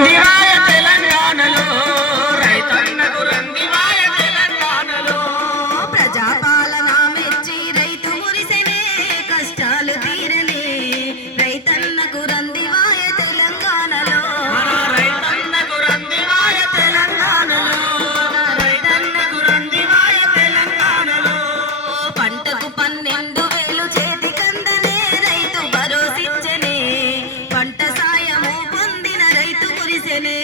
రందివాయ తెలంగాణలో రైతన్నకు రందివాయ తెలంగాణలో ప్రజాపాలన మెచ్చి రైతు మురిసెనే కష్టాలు తీరనే రైతన్నకు రందివాయ తెలంగాణలో రైతన్నకు రందివాయ తెలంగాణలో రైతన్నకు రందివాయ తెలంగాణలో పంటకు 12,000 చేతికందనే రైతు భరోసిచ్చనే పంట సాయము పొందిన రైతు మురిసెనే